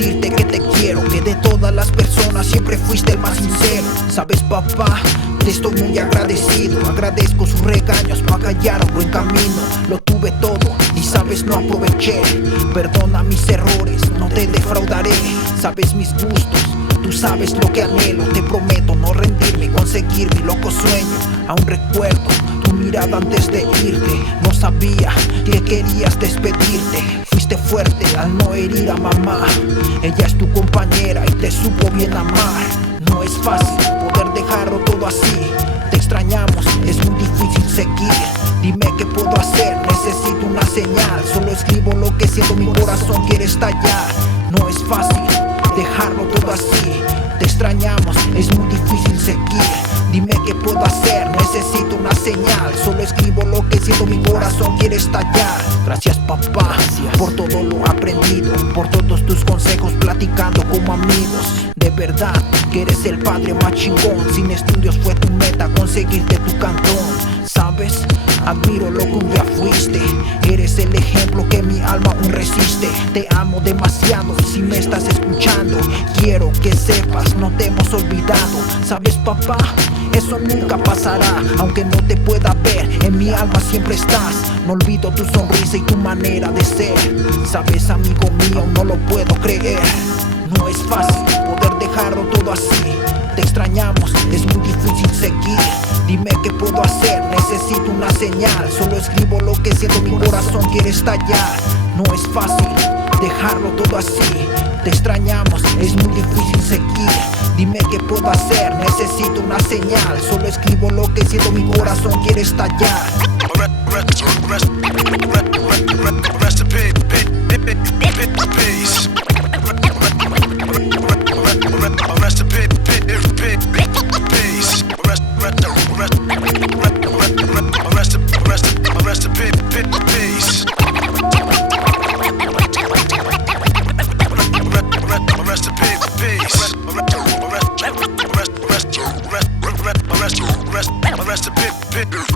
decirte que te quiero, que de todas las personas siempre fuiste el más sincero. Sabes, papá, te estoy muy agradecido. Agradezco sus regaños, no acallaron buen camino. Lo tuve todo y sabes, no aproveché. Perdona mis errores, no te defraudaré. Sabes mis gustos, tú sabes lo que anhelo. Te prometo no rendirme y conseguir mi loco sueño. Aún recuerdo tu mirada antes de irte. No sabía que querías despedirte. Fuiste fuerte al no herir a mamá. Ella es tu compañera y te supo bien amar. No es fácil poder dejarlo todo así. Te extrañamos, es muy difícil seguir. Dime qué puedo hacer, necesito una señal. Solo escribo lo que siento, mi corazón quiere estallar. No es fácil dejarlo todo así. Te extrañamos, es muy difícil seguir. Dime qué puedo hacer, necesito una señal. Solo escribo lo que siento, mi corazón quiere estallar. Gracias, papá, por todo lo aprendido, por todos tus consejos platicando como amigos. De verdad que eres el padre más chingón. Sin estudios fue tu meta conseguirte tu cantón. Sabes, admiro lo que un día fuiste. Eres el ejemplo que mi alma aún resiste. Te amo demasiado y si me estás escuchando, quiero que sepas, no te hemos olvidado. Sabes, papá, eso nunca pasará. Aunque no te pueda ver, en mi alma siempre estás. No olvido tu sonrisa y tu manera de ser. Sabes, amigo mío, no lo puedo creer. No es fácil poder dejarlo todo así. Te extrañamos, es muy difícil seguir. Dime qué puedo hacer, necesito una señal. Solo escribo lo que siento, mi corazón quiere estallar. No es fácil dejarlo todo así. Te extrañamos, es muy difícil seguir. Dime qué puedo hacer, necesito una señal. Solo escribo lo que siento, mi corazón quiere estallar. Rest in peace. Rest in peace.